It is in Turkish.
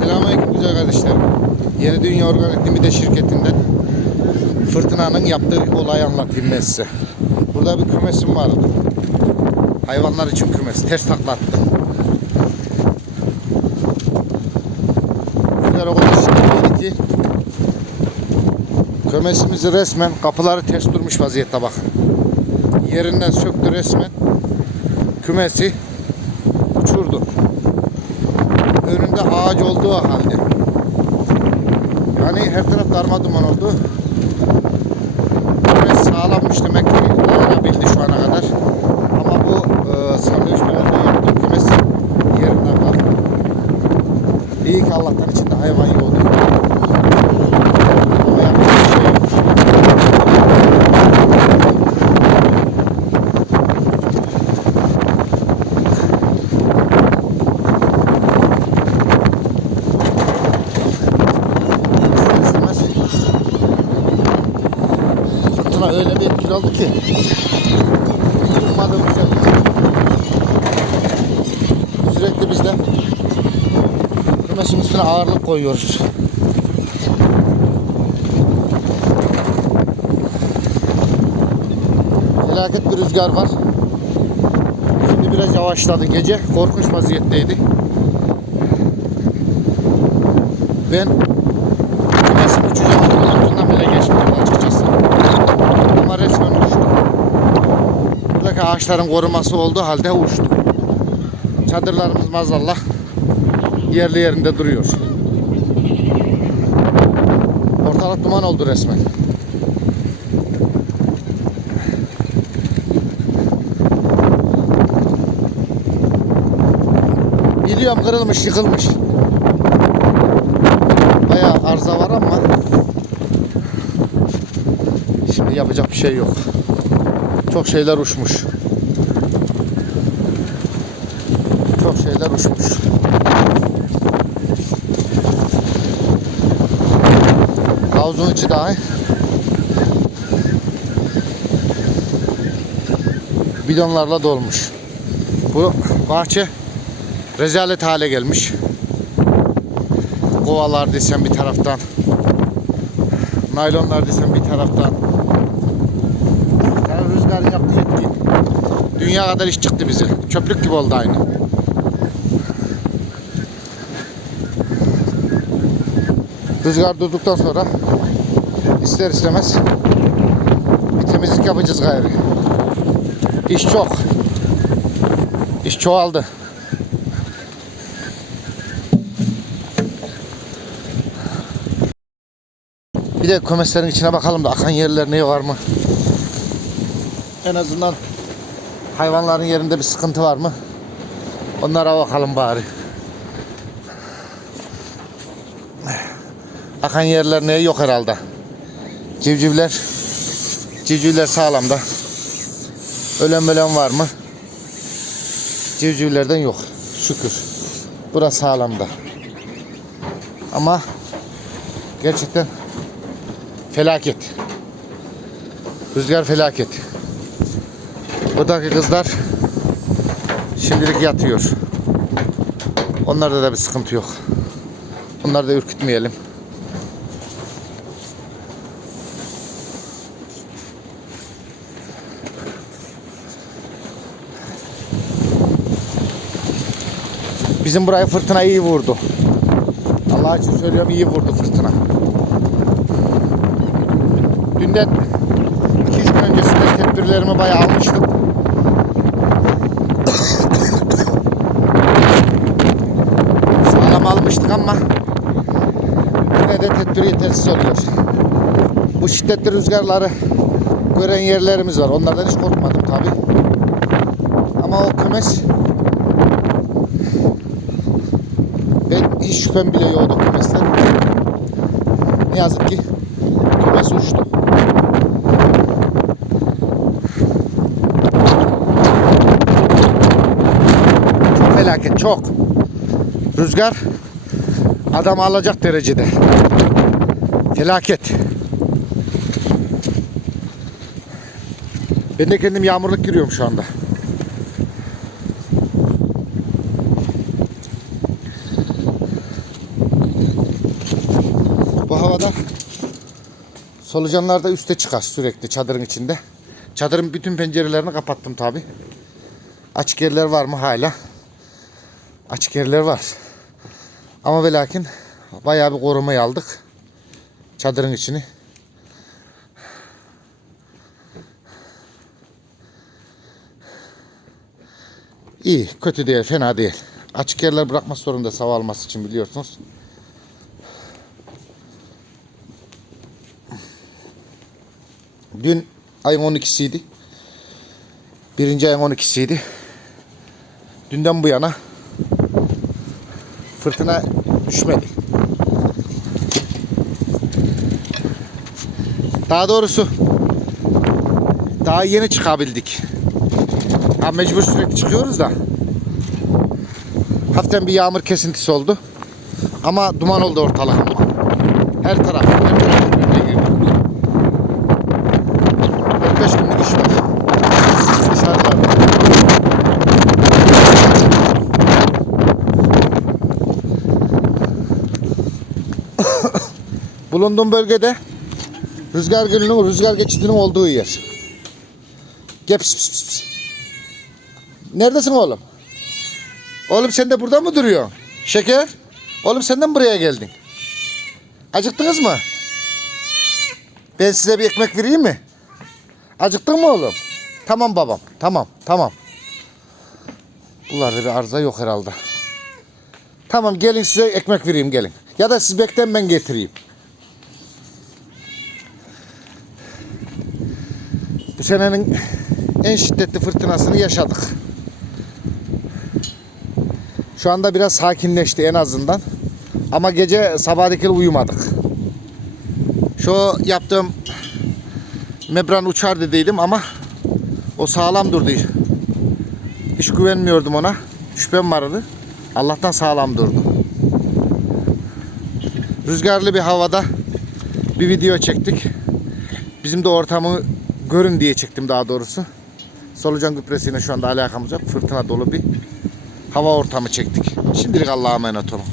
Selamünaleyküm güzel kardeşlerim. Yeni Dünya Organik Limite şirketinden fırtınanın yaptığı olayı anlatayım ben size. Burada bir kümesim vardı. Hayvanlar için kümes. Ters taklattı. Rüzgar o kadar şiddetli ki kümesimizi resmen kapıları ters durmuş vaziyette bak. Yerinden söktü resmen. Kümesi uçurdu ağaç olduğu halde. Yani her taraf darma duman oldu. Ve sağlammış demek ki dayanabildi şu ana kadar. Ama bu e, sandviç belediye yaptığı kümes yerinden kalktı. İyi ki Allah'tan içinde hayvan yoktu. Ama yapacak bir şey yok. İster istemez fırtına etkili oldu ki ummadığımız yerde sürekli biz de kümesin üstüne ağırlık koyuyoruz. Felaket bir rüzgar var. Şimdi biraz yavaşladı. Gece korkunç vaziyetteydi. Ben Kümesin uçacağım Ama resmen uçtu. Buradaki ağaçların koruması olduğu halde uçtu. Çadırlarımız maazallah yerli yerinde duruyor. Ortalık duman oldu resmen. Biliyorum kırılmış, yıkılmış. Bayağı arıza var ama yapacak bir şey yok. Çok şeyler uçmuş. Çok şeyler uçmuş. Havuzun içi dahi bidonlarla dolmuş. Bu bahçe rezalet hale gelmiş kovalar desem bir taraftan naylonlar desem bir taraftan rüzgarın yaptığı etki dünya kadar iş çıktı bize. Çöplük gibi oldu aynı. Rüzgar durduktan sonra ister istemez bir temizlik yapacağız gayrı. İş çok. İş çoğaldı. Bir de kümeslerin içine bakalım da akan yerler ne var mı? En azından hayvanların yerinde bir sıkıntı var mı? Onlara bakalım bari. Akan yerler ne yok herhalde. Civcivler civcivler sağlamda. Ölen ölen var mı? Civcivlerden yok. Şükür. Burası sağlamda. Ama gerçekten felaket. Rüzgar felaket. Buradaki kızlar şimdilik yatıyor. Onlarda da bir sıkıntı yok. Onları da ürkütmeyelim. Bizim burayı fırtına iyi vurdu. Allah için söylüyorum iyi vurdu fırtına. Dünden 2-3 gün öncesinde tedbirlerimi bayağı almıştım. Sağlam almıştık ama yine de tedbir yetersiz oluyor. Bu şiddetli rüzgarları gören yerlerimiz var. Onlardan hiç korkmadım tabi. Ama o kümes ben hiç şüphem bile yoktu kümesten. Ne yazık ki kümes uçtu. Çok felaket çok. Rüzgar adam alacak derecede. Felaket. Ben de kendim yağmurluk giriyorum şu anda. havada solucanlar da üste çıkar sürekli çadırın içinde. Çadırın bütün pencerelerini kapattım tabi. Açık yerler var mı hala? Açık yerler var. Ama ve lakin bayağı bir korumayı aldık. Çadırın içini. İyi, kötü değil, fena değil. Açık yerler bırakmak zorunda hava alması için biliyorsunuz. Dün ayın 12'siydi. Birinci ayın 12'siydi. Dünden bu yana fırtına düşmedi. Daha doğrusu daha yeni çıkabildik. Ha mecbur sürekli çıkıyoruz da. Hafiften bir yağmur kesintisi oldu. Ama duman oldu ortalık. Her taraf. Her taraf Bulunduğum bölgede rüzgar gölünün, rüzgar geçidinin olduğu yer. Gel pis pis, pis. Neredesin oğlum? Oğlum sen de burada mı duruyorsun? Şeker. Oğlum sen de mi buraya geldin? Acıktınız mı? Ben size bir ekmek vereyim mi? Acıktın mı oğlum? Tamam babam. Tamam. Tamam. Bunlarda bir arıza yok herhalde. Tamam gelin size ekmek vereyim gelin. Ya da siz bekleyin ben getireyim. Bu senenin en şiddetli fırtınasını yaşadık. Şu anda biraz sakinleşti en azından. Ama gece sabahdaki uyumadık. Şu yaptığım membran uçar dediydim ama o sağlam durdu. Hiç güvenmiyordum ona. Şüphem vardı. Allah'tan sağlam durdu. Rüzgarlı bir havada bir video çektik. Bizim de ortamı görün diye çektim daha doğrusu. Solucan gübresiyle şu anda alakamız yok. Fırtına dolu bir hava ortamı çektik. Şimdilik Allah'a emanet olun.